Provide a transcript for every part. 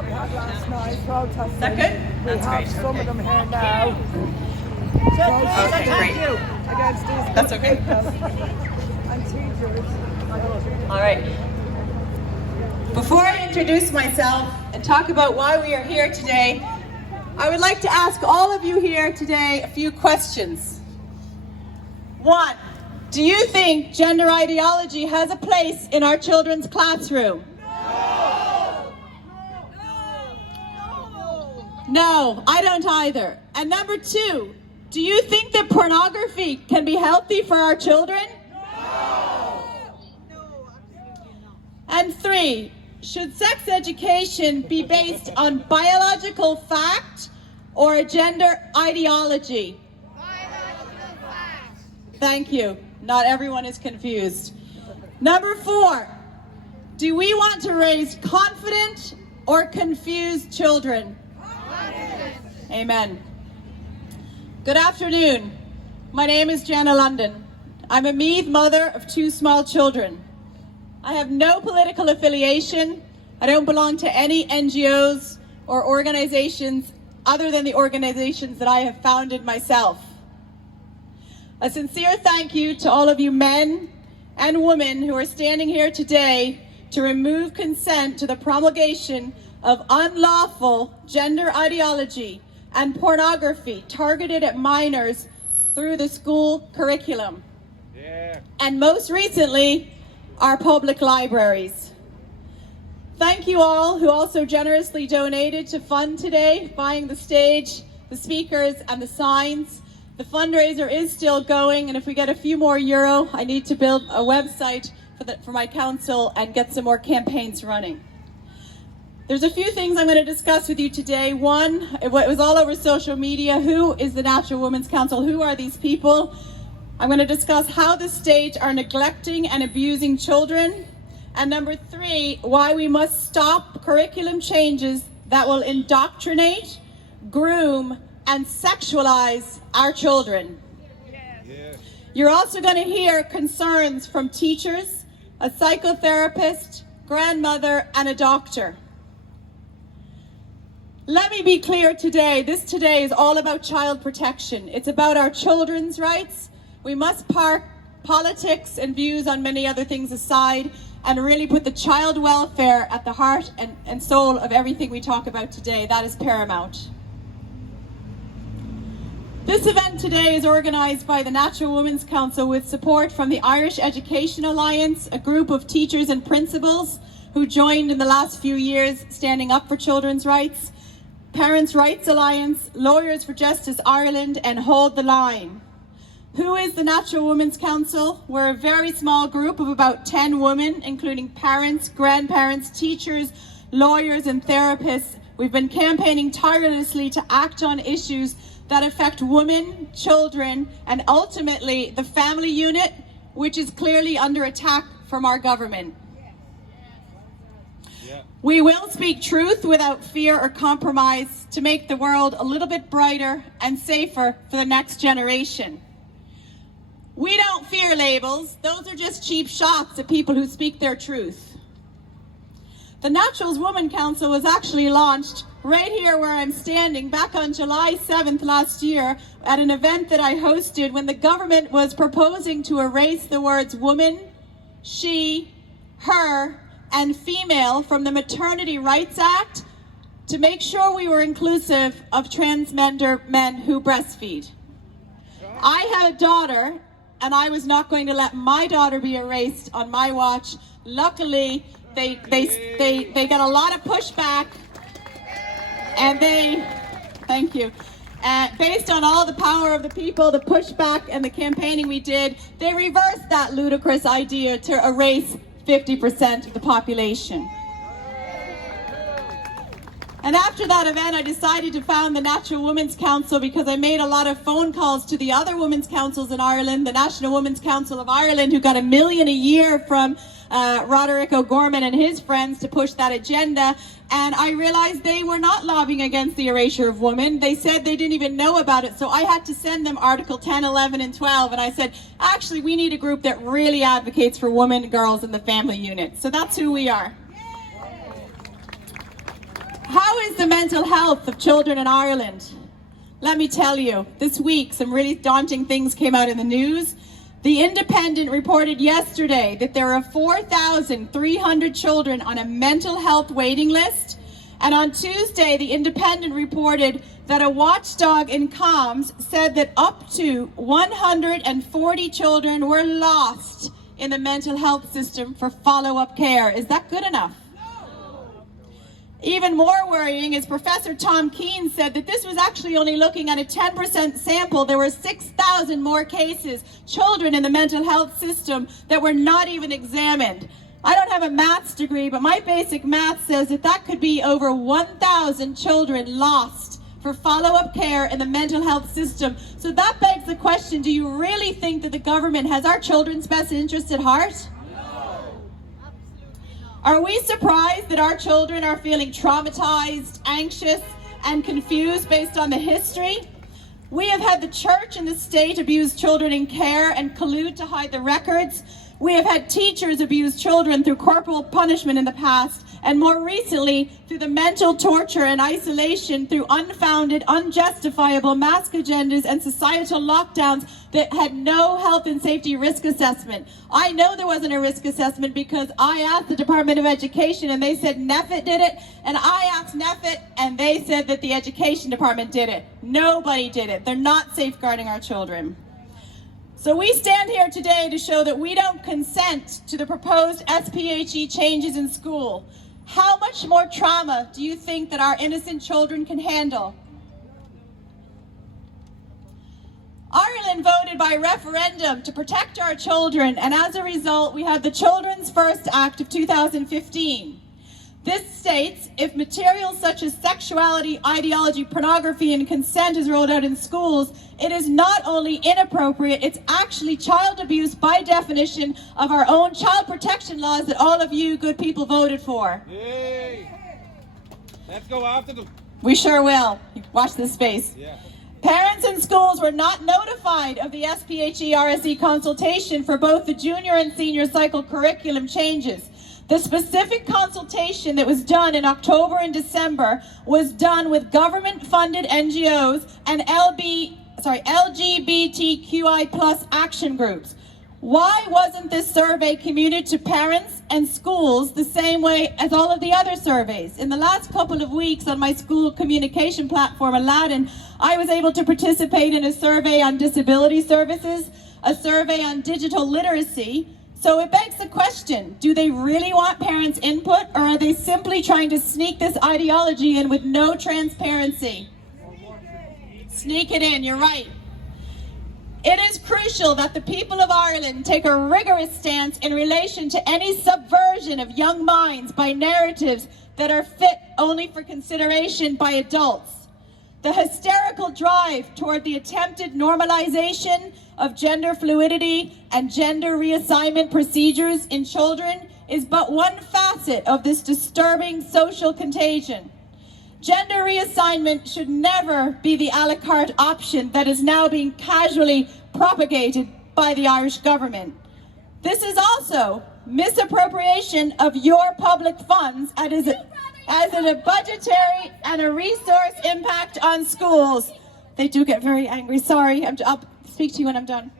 that we had last night protesting. Is that good? We That's have great. some of them here now. Okay, great. Against these That's okay. and teachers. All right. Before I introduce myself and talk about why we are here today, I would like to ask all of you here today a few questions. One, do you think gender ideology has a place in our children's classroom? No, I don't either. And number two, do you think that pornography can be healthy for our children? And three, should sex education be based on biological fact or a gender ideology? Biological fact. Thank you. Not everyone is confused. Number four, do we want to raise confident or confused children? Confident. Amen. Good afternoon. My name is Jana London. I'm a Meath mother of two small children. I have no political affiliation. I don't belong to any NGOs or organizations other than the organizations that I have founded myself. A sincere thank you to all of you men and women who are standing here today to remove consent to the promulgation of unlawful gender ideology and pornography targeted at minors through the school curriculum. And most recently, our public libraries. Thank you all who also generously donated to fund today, buying the stage, the speakers, and the signs. The fundraiser is still going, and if we get a few more euro, I need to build a website for my council and get some more campaigns running. There's a few things I'm going to discuss with you today. One, it was all over social media. Who is the Natural Women's Council? Who are these people? I'm going to discuss how the state are neglecting and abusing children. And number three, why we must stop curriculum changes that will indoctrinate, groom, and sexualize our children. Yes. You're also going to hear concerns from teachers, a psychotherapist, grandmother, and a doctor. Let me be clear today, this today is all about child protection. It's about our children's rights. We must park politics and views on many other things aside and really put the child welfare at the heart and soul of everything we talk about today. That is paramount. This event today is organised by the Natural Women's Council with support from the Irish Education Alliance, a group of teachers and principals who joined in the last few years standing up for children's rights, Parents' Rights Alliance, Lawyers for Justice Ireland, and Hold the Line. Who is the Natural Women's Council? We're a very small group of about 10 women, including parents, grandparents, teachers, lawyers, and therapists. We've been campaigning tirelessly to act on issues that affect women, children, and ultimately the family unit, which is clearly under attack from our government. We will speak truth without fear or compromise to make the world a little bit brighter and safer for the next generation. We don't fear labels. Those are just cheap shots at people who speak their truth. The Naturals Women Council was actually launched right here where I'm standing back on July 7th last year at an event that I hosted when the government was proposing to erase the words woman, she, her, and female from the Maternity Rights Act to make sure we were inclusive of transgender men who breastfeed. I have a daughter, and I was not going to let my daughter be erased on my watch. Luckily, they got a lot of pushback, and thank you. Based on all the power of the people, the pushback, and the campaigning we did, they reversed that ludicrous idea to erase 50% of the population. And after that event, I decided to found the Natural Women's Council because I made a lot of phone calls to the other women's councils in Ireland, the National Women's Council of Ireland, who got $1 million a year from Roderick O'Gorman and his friends to push that agenda. And I realized they were not lobbying against the erasure of women. They said they didn't even know about it. So I had to send them Article 10, 11, and 12. And I said, actually, we need a group that really advocates for women, girls, and the family unit. So that's who we are. How is the mental health of children in Ireland? Let me tell you, this week some really daunting things came out in the news. The Independent reported yesterday that there are 4,300 children on a mental health waiting list. And on Tuesday, the Independent reported that a watchdog in Coms said that up to 140 children were lost in the mental health system for follow-up care. Is that good enough? Even more worrying is Professor Tom Keane said that this was actually only looking at a 10% sample. There were 6,000 more cases, children in the mental health system, that were not even examined. I don't have a maths degree, but my basic math says that that could be over 1,000 children lost for follow-up care in the mental health system. So that begs the question, do you really think that the government has our children's best interest at heart? Are we surprised that our children are feeling traumatized, anxious, and confused based on the history? We have had the church and the state abuse children in care and collude to hide the records. We have had teachers abuse children through corporal punishment in the past, and more recently through the mental torture and isolation through unfounded, unjustifiable mask agendas and societal lockdowns that had no health and safety risk assessment. I know there wasn't a risk assessment because I asked the Department of Education and they said NEFIT did it, and I asked NEFIT and they said that the Education Department did it. Nobody did it. They're not safeguarding our children. So we stand here today to show that we don't consent to the proposed SPHE changes in school. How much more trauma do you think that our innocent children can handle? Ireland voted by referendum to protect our children, and as a result, we have the Children's First Act of 2015. This states, if material such as sexuality, ideology, pornography, and consent is rolled out in schools, it is not only inappropriate, it's actually child abuse by definition of our own child protection laws that all of you good people voted for. Yay! Let's go after them. We sure will. Watch this space. Yeah. Parents and schools were not notified of the SPHE RSE consultation for both the junior and senior cycle curriculum changes. The specific consultation that was done in October and December was done with government-funded NGOs and LGBTQI plus action groups. Why wasn't this survey communicated to parents and schools the same way as all of the other surveys? In the last couple of weeks on my school communication platform, Aladdin, I was able to participate in a survey on disability services, a survey on digital literacy. So it begs the question, do they really want parents' input, or are they simply trying to sneak this ideology in with no transparency? Sneak it in, you're right. It is crucial that the people of Ireland take a rigorous stance in relation to any subversion of young minds by narratives that are fit only for consideration by adults. The hysterical drive toward the attempted normalization of gender fluidity and gender reassignment procedures in children is but one facet of this disturbing social contagion. Gender reassignment should never be the a la carte option that is now being casually propagated by the Irish government. This is also misappropriation of your public funds as a budgetary and a resource impact on schools. They do get very angry. Sorry, I'll speak to you when I'm done.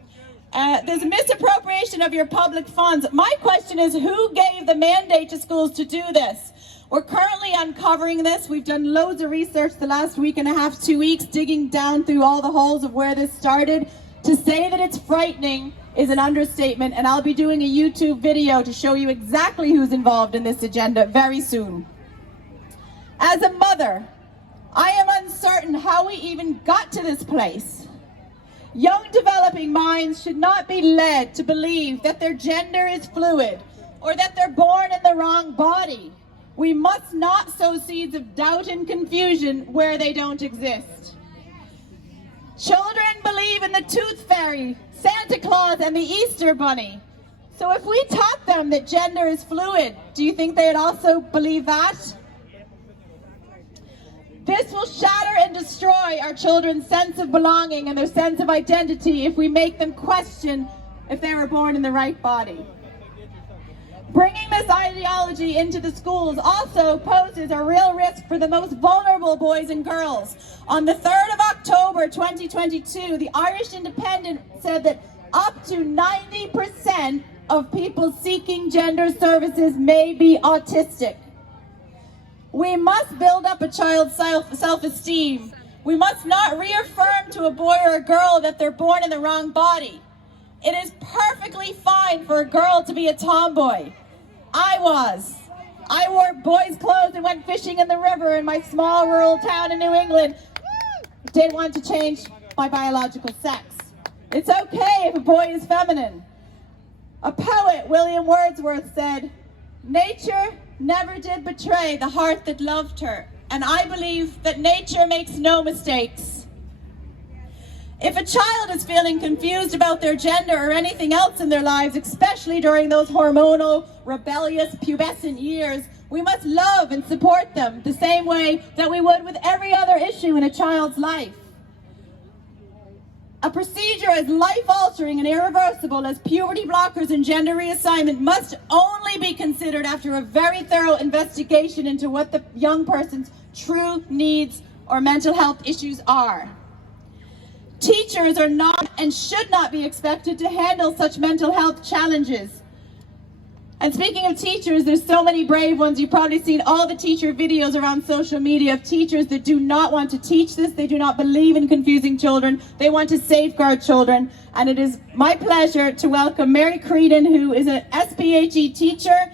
There's a misappropriation of your public funds. My question is, who gave the mandate to schools to do this? We're currently uncovering this. We've done loads of research the last week and a half, 2 weeks, digging down through all the holes of where this started. To say that it's frightening is an understatement, and I'll be doing a YouTube video to show you exactly who's involved in this agenda very soon. As a mother, I am uncertain how we even got to this place. Young developing minds should not be led to believe that their gender is fluid or that they're born in the wrong body. We must not sow seeds of doubt and confusion where they don't exist. Children believe in the Tooth Fairy, Santa Claus, and the Easter Bunny. So if we taught them that gender is fluid, do you think they'd also believe that? This will shatter and destroy our children's sense of belonging and their sense of identity if we make them question if they were born in the right body. Bringing this ideology into the schools also poses a real risk for the most vulnerable boys and girls. On the 3rd of October 2022, the Irish Independent said that up to 90% of people seeking gender services may be autistic. We must build up a child's self-esteem. We must not reaffirm to a boy or a girl that they're born in the wrong body. It is perfectly fine for a girl to be a tomboy. I wore boys' clothes and went fishing in the river in my small rural town in New England. Didn't want to change my biological sex. It's okay if a boy is feminine. A poet, William Wordsworth, said, "Nature never did betray the heart that loved her." And I believe that nature makes no mistakes. If a child is feeling confused about their gender or anything else in their lives, especially during those hormonal, rebellious, pubescent years, we must love and support them the same way that we would with every other issue in a child's life. A procedure as life-altering and irreversible as puberty blockers and gender reassignment must only be considered after a very thorough investigation into what the young person's true needs or mental health issues are. Teachers are not and should not be expected to handle such mental health challenges. And speaking of teachers, there's so many brave ones. You've probably seen all the teacher videos around social media of teachers that do not want to teach this. They do not believe in confusing children. They want to safeguard children. And it is my pleasure to welcome Mary Creedon, who is an SPHE teacher